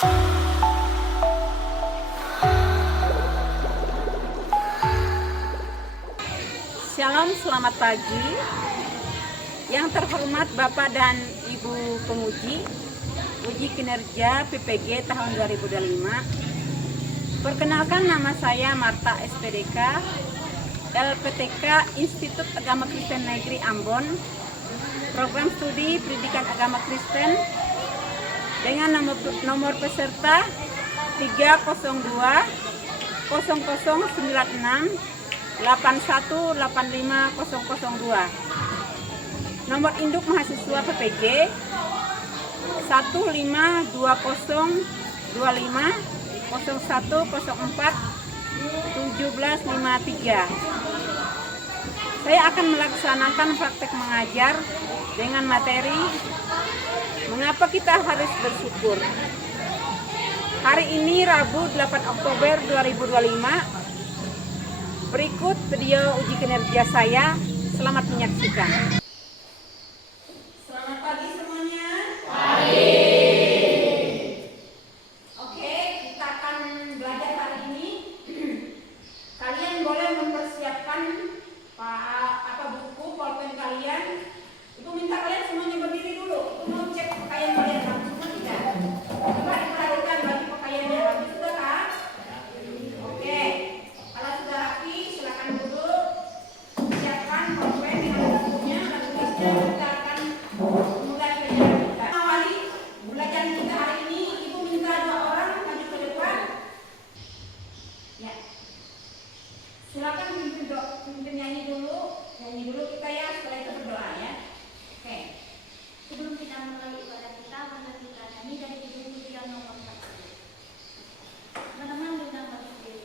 Shalom, selamat pagi. Yang terhormat Bapak dan Ibu penguji, uji kinerja PPG tahun 2025. Perkenalkan, nama saya Marta SPDK, LPTK Institut Agama Kristen Negeri Ambon, program studi pendidikan agama Kristen dengan nomor peserta 302 0096 8185002. Nomor induk mahasiswa PPG 152001041753. Saya akan melaksanakan praktek mengajar dengan materi mengapa kita harus bersyukur. Hari ini Rabu 8 Oktober 2025. Berikut video uji kinerja saya. Selamat menyaksikan. Selamat pagi semuanya. Pagi. Oke, kita akan belajar hari ini. Kalian boleh mempersiapkan buku, pulpen kalian. Ibu minta kalian semuanya berdiri dulu. Ibu mau cek pakaian kalian semua tidak? Coba diperhatikan bagi pakaiannya. Rapi sudah kah? Oke. Kalau sudah rapi, silakan duduk. Siapkan pulpen dengan bukunya dan tulisnya. Kita akan mulai belajar kita. Awali belajar kita hari ini. Ibu minta 2 orang maju ke depan. Ya. Silakan pimpin nyanyi dulu kita ya, setelah itu berdoa ya. Oke. Sebelum kita mulai ibadah kita, mari kita nyanyi dari judul yang nomor 1. Teman-teman diundang berdiri.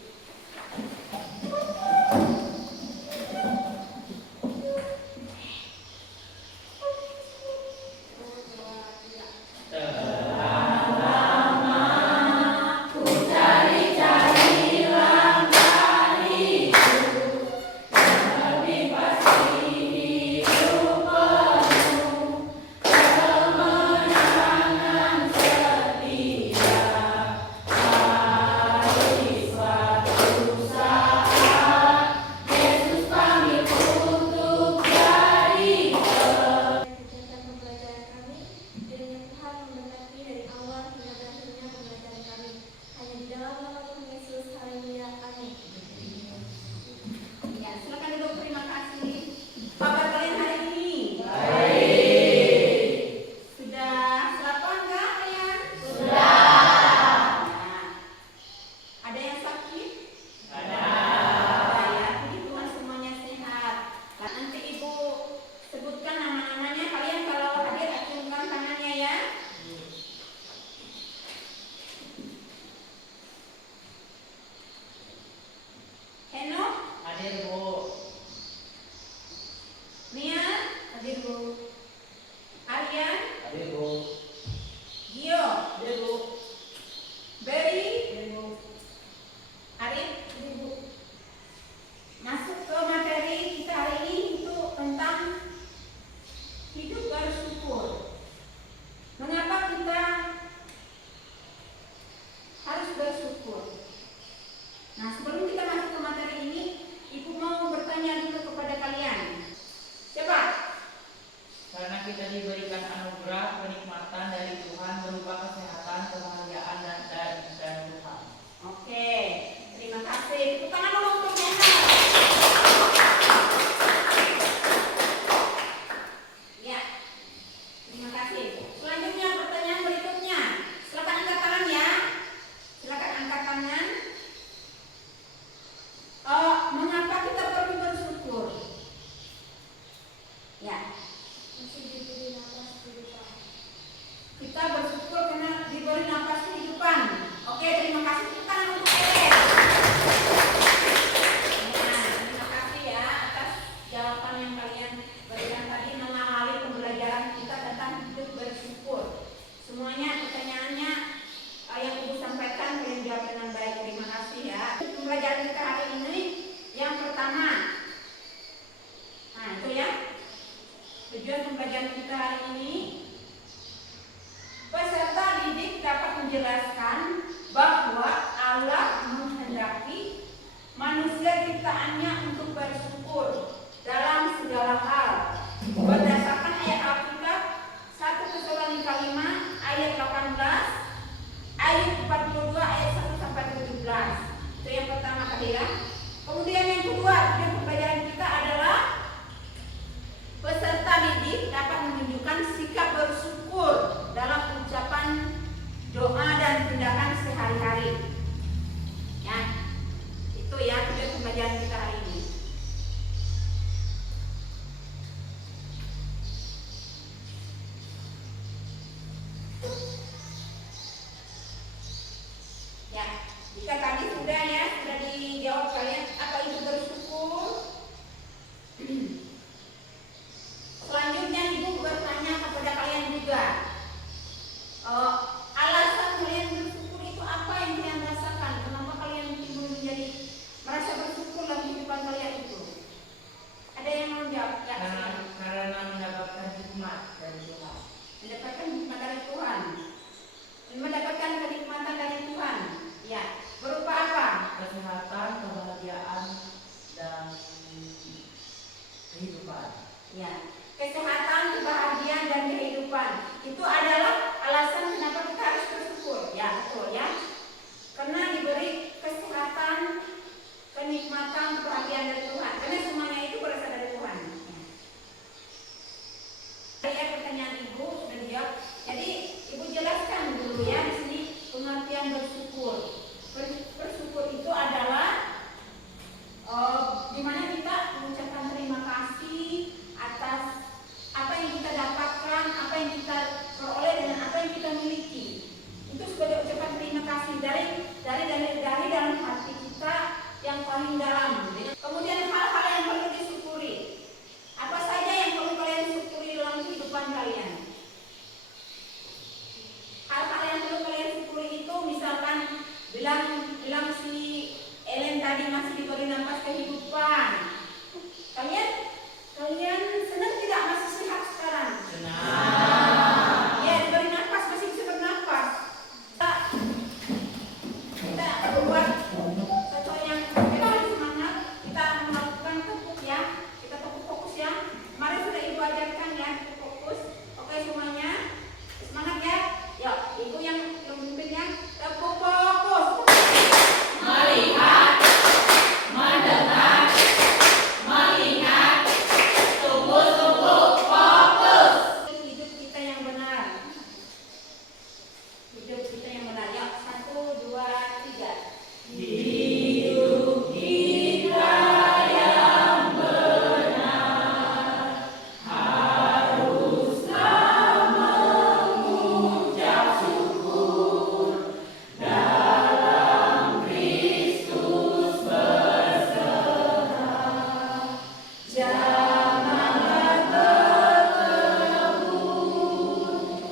menjelaskan bahwa Allah menghendaki manusia ciptaannya untuk bersyukur dalam segala hal. Berdasarkan ayat Alkitab 1 Tesalonika 5 ayat 18, ayat 42 ayat 1 sampai 17. Itu yang pertama tadi ya. Kemudian yang kedua, tujuan pembelajaran kita adalah peserta didik dapat menunjukkan sikap bersyukur dalam ucapan, doa dan tindakan sehari-hari. Ya, itu ya tujuan pembelajaran kita hari ini. Ya, jika tadi sudah dijawab kalian apa itu bersyukur. Selanjutnya Ibu bertanya kepada kalian juga, alasan kalian bersyukur itu apa yang kalian rasakan? Kenapa kalian timbul menjadi merasa bersyukur dalam kehidupan kalian itu? Ada yang mau jawab? Ya, karena mendapatkan hikmat dari Tuhan. Mendapatkan hikmat dari Tuhan. Mendapatkan kenikmatan dari Tuhan. Ya, berupa apa? Kesehatan, kebahagiaan, dan kehidupan. Ya, kesehatan, kebahagiaan dan kehidupan. Itu adalah alasan kenapa kita harus bersyukur. Ya, betul ya. Karena diberi kesehatan, kenikmatan, kebahagiaan dari Tuhan. Karena semuanya itu berasal dari Tuhan. Ya, pertanyaan Ibu sudah dijawab. Jadi Ibu jelaskan dulu ya di sini pengertian bersyukur. Bersyukur itu adalah di mana kita mengucapkan terima kasih atas apa yang kita dapatkan, apa yang kita peroleh dan apa yang kita miliki. Itu sebagai ucapan terima kasih dari dalam hati kita yang paling dalam. Kemudian hal-hal yang perlu disyukuri. Apa saja yang perlu kalian syukuri dalam kehidupan kalian? Hal-hal yang perlu kalian syukuri itu misalkan bilang si Ellen tadi masih diberi nafas kehidupan. Kalian senang tidak masih sehat sekarang? Senang. Ya, diberi nafas, masih bisa bernafas. Kita buat sesuatu yang kita harus semangat. Kita melakukan tepuk ya. Kita tepuk fokus ya. Kemarin sudah Ibu ajarkan ya, tepuk fokus. Oke semuanya, semangat ya. Yuk, Ibu yang memimpinnya, tepuk fokus. Melihat, mendengar, melihat, sungguh-sungguh fokus. Hidup kita yang benar. Hidup kita yang benar. Yuk, 1, 2, 3. Hidup kita yang benar haruslah mengucap syukur dalam Kristus berserah. Janganlah terkebun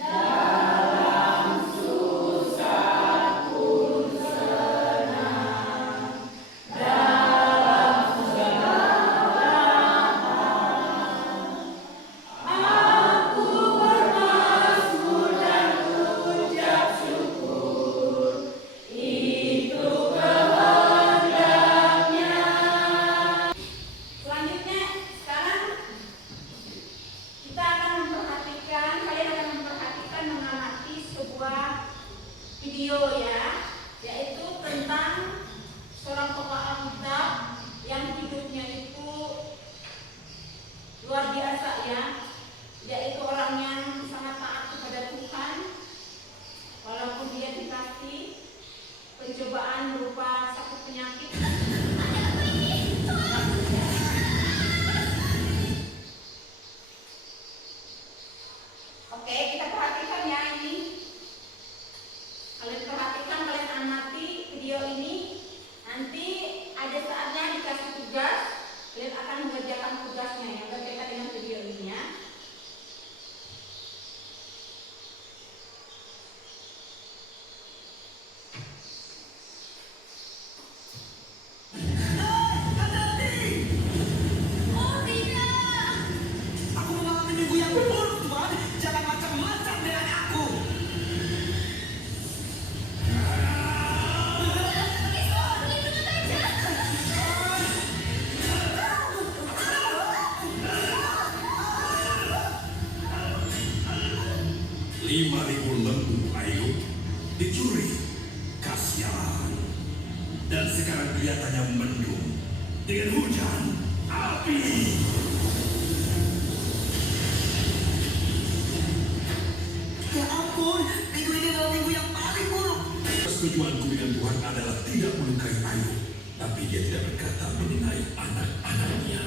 dalam susah pun senang, dalam segala hal. Aku bermazmur dan ucap syukur, itu kehendaknya. Selanjutnya, sekarang kita akan kalian akan memperhatikan mengamati sebuah video ya, yaitu tentang seorang tokoh Alkitab yang hidupnya itu luar biasa ya, yaitu orang yang sangat taat kepada Tuhan, walaupun dia dikasih pencobaan berupa sakit penyakit. Oke, kita perhatikan ya ini. Kalian perhatikan, kalian amati video ini. Nanti ada saatnya dikasih tugas, kalian akan mengerjakan tugasnya yang berkaitan dengan video ini ya. Aku mengalami minggu yang buruk, Tuhan. Jangan macam-macam dengan aku. kelihatannya mendung dengan hujan, api. Ya ampun, minggu ini adalah minggu yang paling buruk. Persetujuanku dengan Tuhan adalah tidak melukai Ayub, tapi dia tidak berkata mengenai anak-anaknya.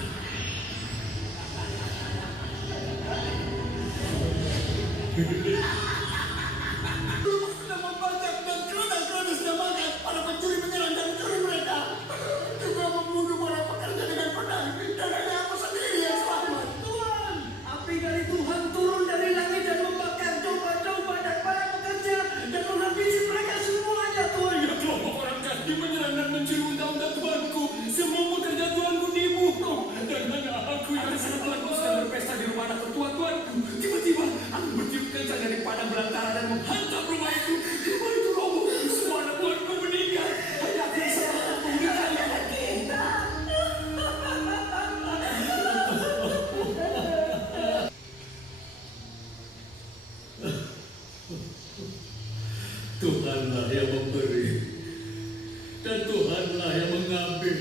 Rumah sudah membajak dan keranda-keranda sudah makan. Para pencuri menyerang dan mencuri mereka. Juga membunuh para pekerja dengan pedang. Dan hanya aku sendiri yang selamat. Tuhan, api dari Tuhan turun dari langit dan membakar domba-domba dan para pekerja dan menghabisi mereka semuanya, Tuhan. Ya kelompok orang kafir menyerang dan mencuri unta-unta Tuanku. Semua pekerja Tuanku dibunuh. Dan hanya aku yang sedang berpesta di rumah anak tertua Tuanku. Tiba-tiba aku bertiup kencang dari padang belantara dan menghantam rumah itu. Rumah itu roboh. Semua anak Tuanku meninggal. Hanya aku yang selamat menghidupkannya. Tuhanlah yang memberi dan Tuhanlah yang mengambil.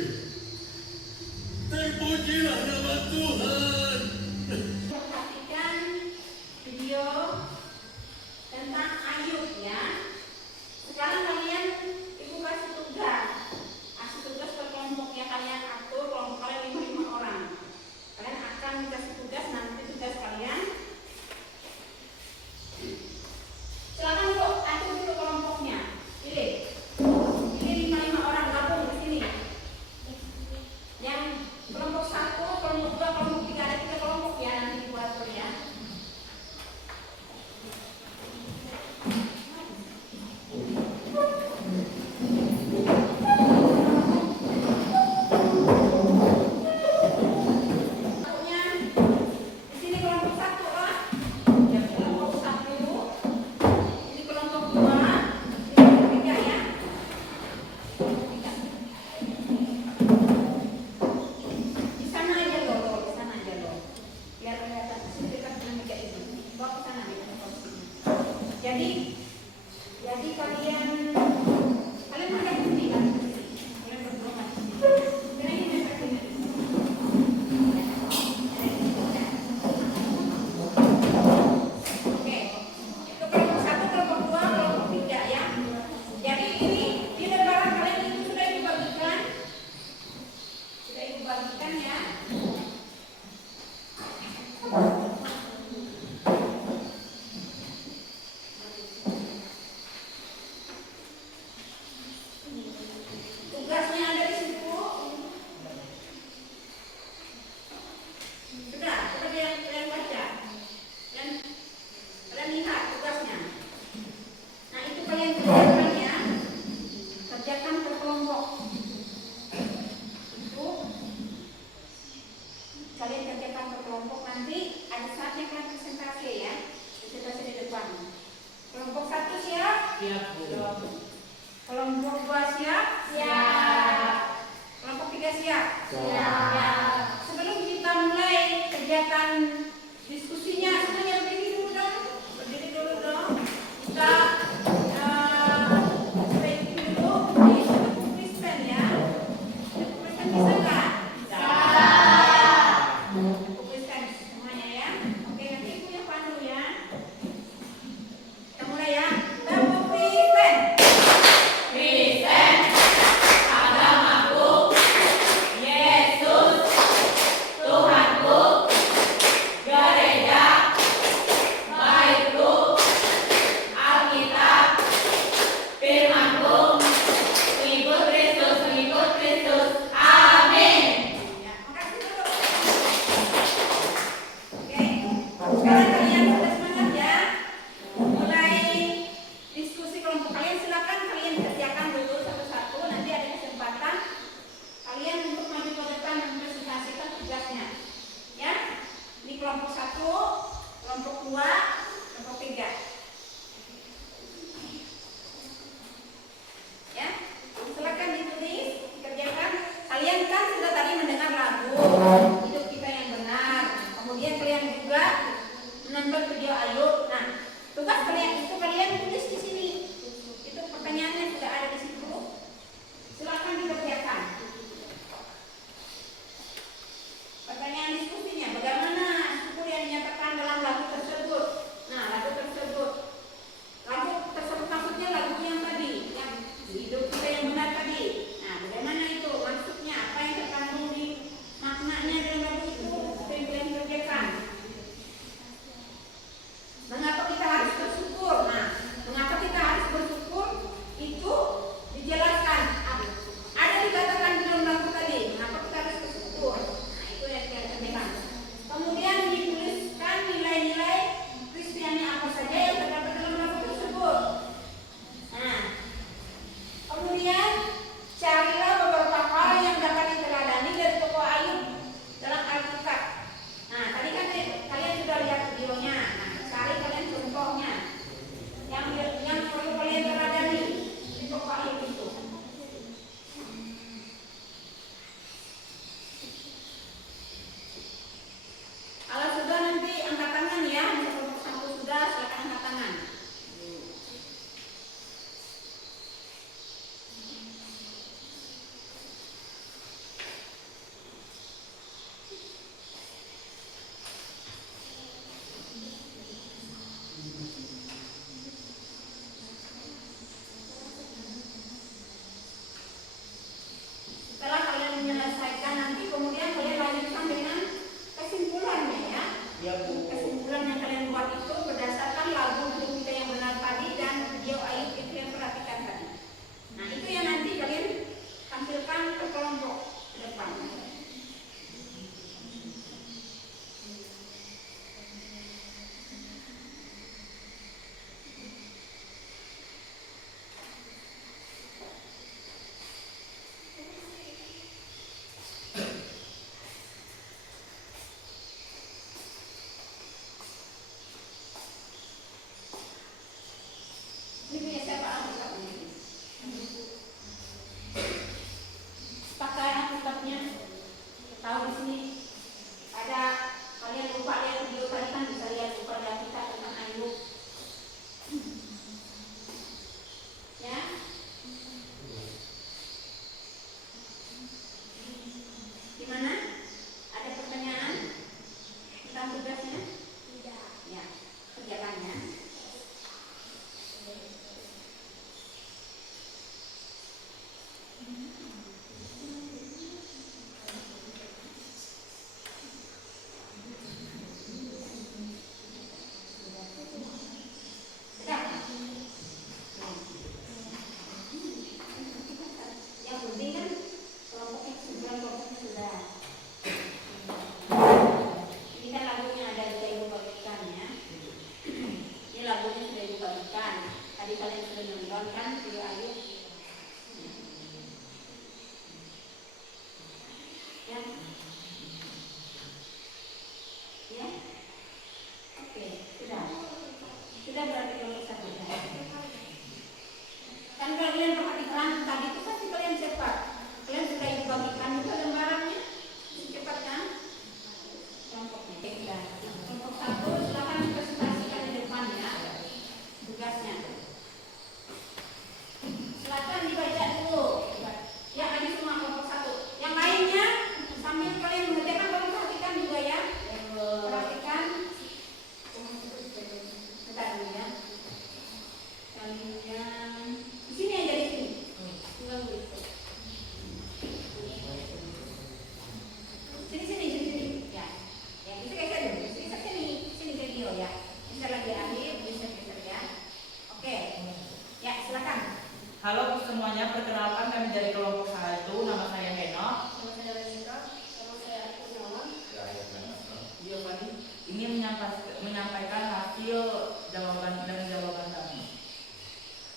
Terpujilah nama Tuhan. Perhatikan video tentang Ayub ya. Sekarang kalian ibu kasih tugas. Kasih tugas ke kelompoknya kalian atur, kelompok kalian 5 orang. Kalian akan dikasih tugas, nanti tugas kalian. Silakan Bu, atur dulu kelompoknya. Pilih. Pilih 5 orang gabung di sini. Yang kelompok 1, kelompok 2, kelompok 3, ada 3 kelompok ya nanti dibuat ya. Satunya di sini kelompok 1 lah. Ya kelompok 1. Ini kelompok 2, ini kelompok 3 ya. Kelompok 3. Di sana aja loh, di sana aja loh. Biar kelihatan sini dekat dengan meja itu. Bawa ke sana nih. Jadi kalian menghadap ke sini kan? Kalian berdua kan? Karena ini meja sini. Oke, itu kelompok 1, kelompok 2, kelompok 3 ya. Jadi ini di lembaran kalian itu sudah dibagikan. Sudah ibu bagikan ya. Tugasnya ada di situ. Sudah, coba kalian baca. Kalian lihat tugasnya. Nah itu kalian kerjakan ya. Kerjakan per kelompok. Itu kalian kerjakan per kelompok, nanti ada saatnya kalian presentasi ya. Presentasi di depan. Kelompok 1 siap? Siap, Bu. Kelompok 2 siap? Siap. Kelompok 3 siap? Siap. Sebelum kita mulai kegiatan diskusinya, semuanya berdiri dulu dong. Berdiri dulu dong. Kita stay dulu. Ini tulisan ya. Tulisan bisa nggak? Bisa. Tulisan semuanya ya. Oke, nanti ibu yang pandu ya. Kita mulai ya. Kita mau present. Present agamaku, Yesus Tuhanku, gereja Pakai kitabnya. Tahu di sini ada, kalian lupa lihat video tadi kan bisa lihat pada kita tentang Ayub. Ya. Gimana? Ada pertanyaan tentang tugasnya? Tidak. Ya, kerjakannya. Sudah? Yang penting kan kelompoknya sudah. Ini kan lagunya ada di ibu bagikan ya. Ini lagunya sudah ibu bagikan. Tadi kalian sudah nonton kan video Ayub. Ya. Ya. Oke, sudah. Sudah berarti kelompok satu ya. Kan kalian perhatikan tadi itu pasti kalian cepat. Kalian sudah ibu bagikan juga lembarannya. Cepat kan? Kelompoknya. Sudah. Kelompok satu silakan presentasikan di depan ya. Tugasnya. Silakan dibaca dulu. Ya, tadi semua kelompok satu. Yang lainnya sambil kalian mengerjakan, kalian perhatikan juga ya. Perhatikan. Bentar dulu ya. Kalian di sini aja, di sini. Tinggal begitu. Sini. Ya. Ya, bisa geser dulu. Sini video ya. Bisa lagi akhir, bisa geser ya. Oke. Ya, silakan. Halo semuanya, perkenalkan kami dari kelompok 1, nama saya Henok. Nama saya Rizka. Nama saya Kurniawan. Giovanni ingin menyampaikan hasil jawaban kami.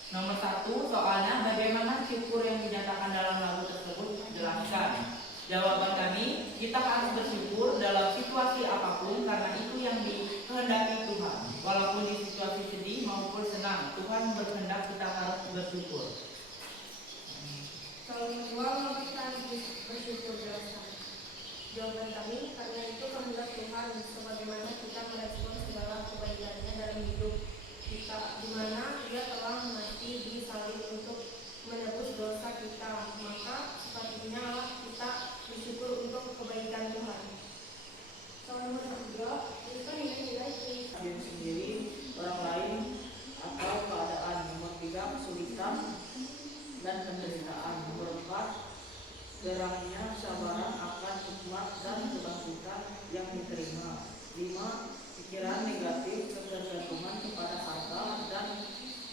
Nomor 1, soalnya bagaimana syukur yang dinyatakan dalam lagu tersebut? Jelaskan. Jawaban kami, kita harus bersyukur dalam situasi apapun karena itu yang dikehendaki Tuhan. Walaupun di situasi sedih maupun senang, Tuhan berkehendak kita harus bersyukur. Kalau kedua, kita harus bersyukur jelaskan. Jawaban kami, karena itu kehendak Tuhan, sebagaimana kita merespon segala kebaikannya dalam hidup kita, di mana Dia telah mati di salib untuk menebus dosa kita. Maka sepatutnya kita bersyukur untuk kebaikan Tuhan. Soal nomor 3, kita nilai Diri sendiri, orang lain, atau keadaan. Nomor 3, kesulitan dan penderitaan. Nomor 4, gerangnya sabaran akan hikmat dan kebangkitan yang diterima. 5, pikiran negatif, ketergantungan kepada harta dan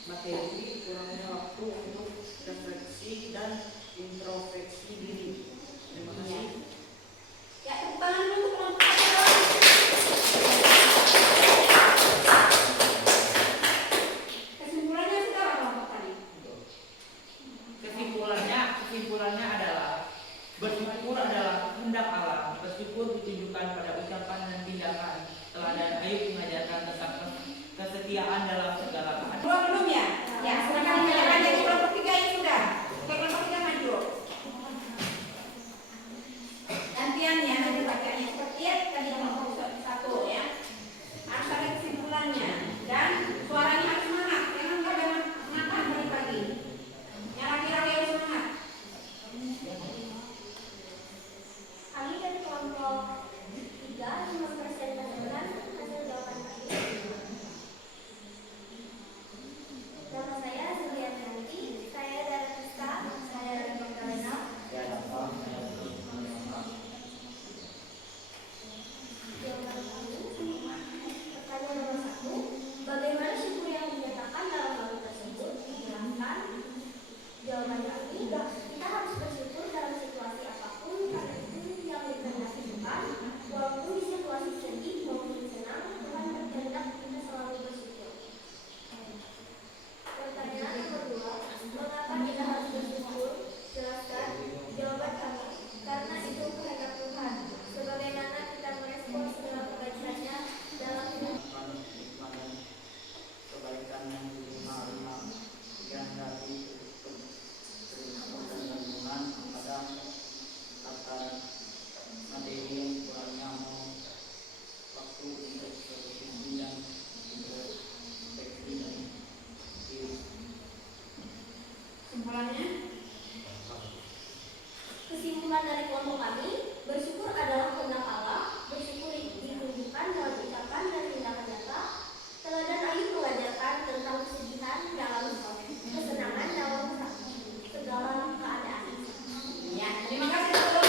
materi, kurangnya waktu untuk refleksi dan introspeksi diri. Terima kasih. Ya, tepuk tangan dulu untuk kelompok satu. Kesimpulannya sudah apa kelompok tadi? Kesimpulannya adalah bersyukur adalah kehendak Allah. Bersyukur ditunjukkan pada ucapan dan tindakan. Teladan Ayub mengajarkan tentang kesetiaan dalam segala keadaan. Belum ya? Ya, silakan menjalankan kesimpulannya. Kesimpulan dari kelompok kami, bersyukur adalah kehendak Allah, bersyukur ditunjukkan dalam ucapan dan tindakan nyata. Teladan Ayub mengajarkan tentang kesedihan dalam kesenangan dalam segala keadaan. Ya, terima kasih teman-teman.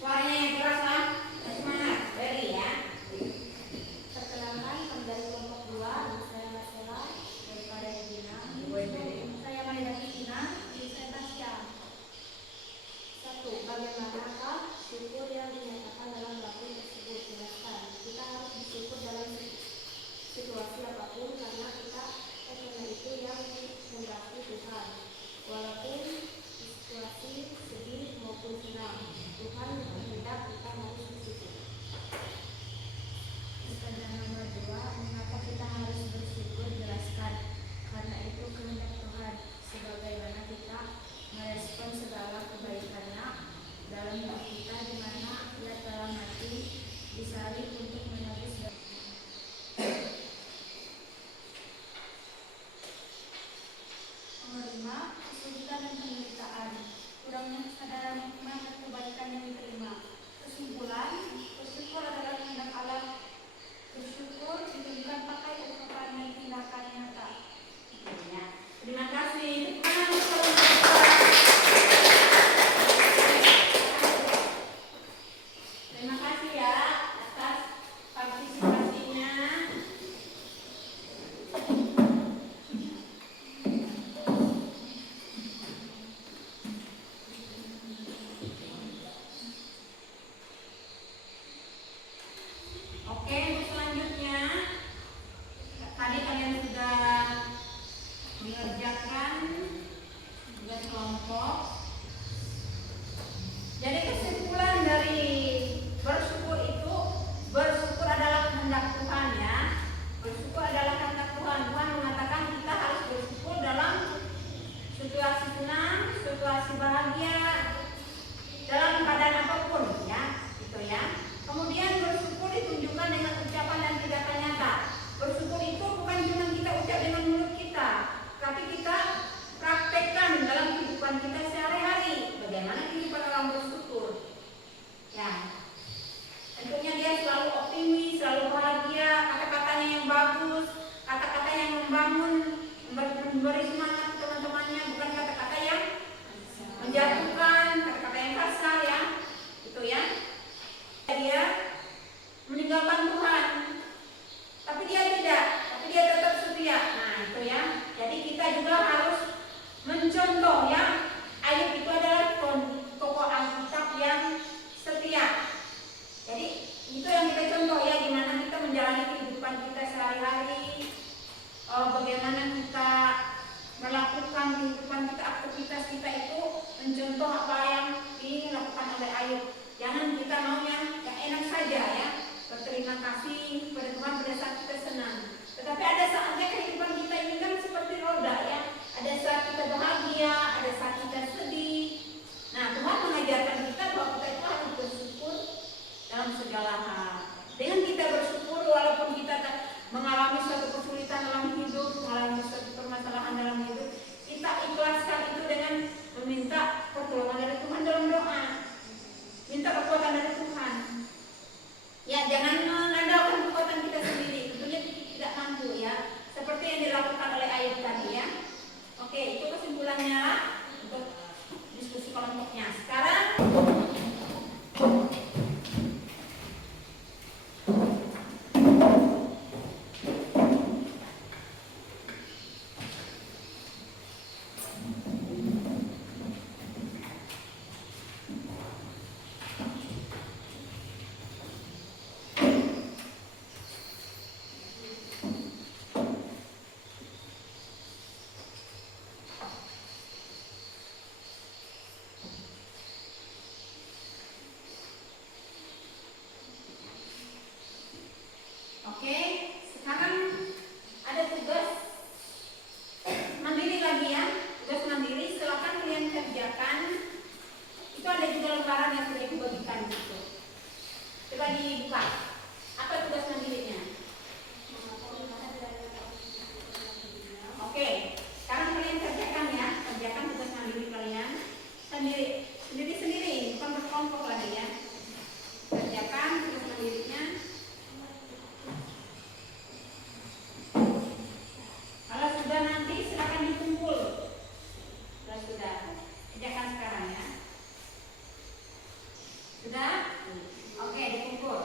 Suaranya yang keras lah. Semangat, Beri ya. Perkenalkan kami dari kelompok 2, saya Marcella, daripada Regina. Saya Maida Kristina, saya Tasya. 1. Bagaimanakah syukur yang dinyatakan dalam lagu tersebut? Jelaskan. Kita harus bersyukur dalam situasi apapun karena itu yang dikehendaki Tuhan. Walaupun situasi sedih maupun senang, Tuhan berkehendak kita harus bersyukur. Pertanyaan nomor 2, mengapa kita harus bersyukur? Jelaskan. Karena itu kehendak Tuhan, sebagaimana kita merespon segala kebaikannya dalam hidup kita, di mana Ia telah mati di salib untuk menebus dosa. Nomor 5, kesulitan dan penderitaan, kurangnya kesadaran hikmah dan kebaikan yang diterima. Kesimpulan, bersyukur adalah kehendak Allah. Bersyukur ditunjukkan pakai ungkapan dan tindakan nyata. Ya, terima kasih. Terima kasih ya atas partisipasinya. Oke, untuk selanjutnya tadi kalian sudah mengerjakan tugas kelompok. Jadi kesimpulan dari bersyukur itu, bersyukur adalah kehendak Tuhan ya. Bersyukur adalah kehendak Tuhan. Tuhan mengatakan kita harus bersyukur dalam situasi senang, situasi bahagia, dalam keadaan apapun ya, gitu ya. Kemudian bersyukur ditunjukkan dengan ucapan dan tindakan nyata. Bersyukur itu bukan cuma kita ucap dengan mulut kita, tapi kita praktekkan dalam kehidupan kita sehari-hari. Bagaimana kehidupan orang bersyukur? Ya, tentunya dia selalu optimis, selalu bahagia, kata-katanya yang bagus, kata-kata yang membangun, memberi semangat teman-temannya, bukan kata-kata yang menjatuhkan, kata-kata yang kasar ya, gitu ya. Dia meninggalkan Tuhan, tapi dia tidak, tapi dia tetap setia. Nah itu ya, jadi kita juga harus mencontoh ya. Ayub itu adalah tokoh Alkitab yang setia. Jadi itu yang kita contoh ya, gimana kita menjalani kehidupan kita sehari-hari, bagaimana kita melakukan kehidupan kita, aktivitas kita itu mencontoh apa yang dilakukan oleh Ayub. Jangan kita maunya yang enak saja ya, berterima kasih kepada Tuhan pada saat kita senang. Tetapi ada saatnya kehidupan kita ini kan seperti roda ya. Ada saat kita bahagia, ada saat kita sedih. Nah Tuhan mengajarkan kita bahwa kita itu harus bersyukur dalam segala hal. Dengan kita bersyukur walaupun kita mengalami suatu kesulitan dalam hidup, mengalami suatu permasalahan dalam hidup, kita ikhlaskan itu dengan meminta pertolongan dari Tuhan dalam doa. Minta kekuatan dari Tuhan. Ya, jangan mengandalkan kekuatan kita sendiri. Tentunya tidak mampu ya. Seperti yang dilakukan oleh Ayub tadi ya. Oke, itu kesimpulannya untuk diskusi kelompoknya. Sekarang oke, sekarang ada tugas mandiri lagi ya. Tugas mandiri silakan kalian kerjakan. Itu ada juga lembaran yang sudah dibagikan. Sudah? Oke, dikumpul.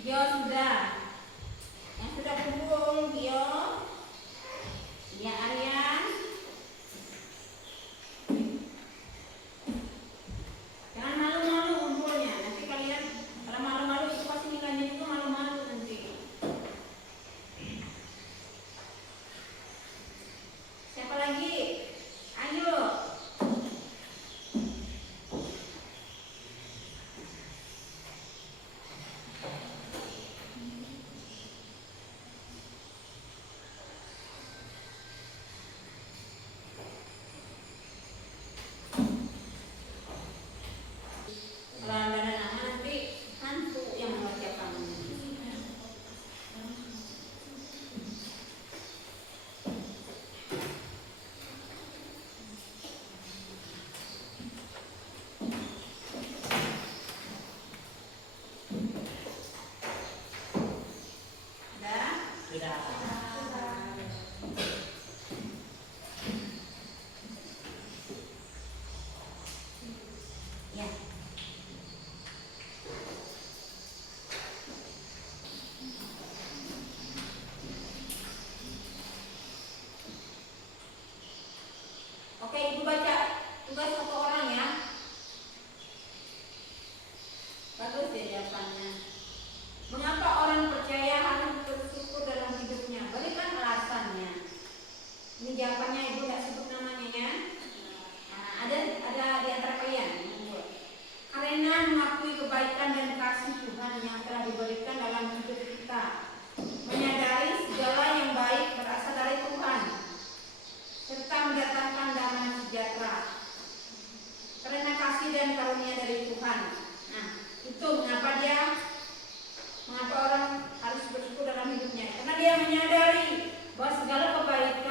Gio sudah. Yang sudah kumpul Gio. Ya Aryan. Jangan malu-malu kumpulnya. Nanti kalian kalau malu-malu itu pasti nilainya juga malu-malu nanti. Siapa lagi? Ayo. Kalau ada nama nanti hantu yang mengerjakan. Sudah? Sudah. Ya. Oke, Ibu baca tugas satu orang ya. Bagus ya jawabannya. Mengapa orang percaya harus bersyukur dalam hidupnya? Berikan alasannya. Ini jawabannya Ibu nggak sebut namanya ya. Nah, ada di antara kalian. Karena mengakui kebaikan dan kasih Tuhan yang telah diberikan dalam hidup kita, menyadari segala yang baik berasal dari Tuhan, serta mendatangkan damai sejahtera karena kasih dan karunia dari Tuhan. Nah, itu mengapa orang harus bersyukur dalam hidupnya, karena dia menyadari bahwa segala kebaikan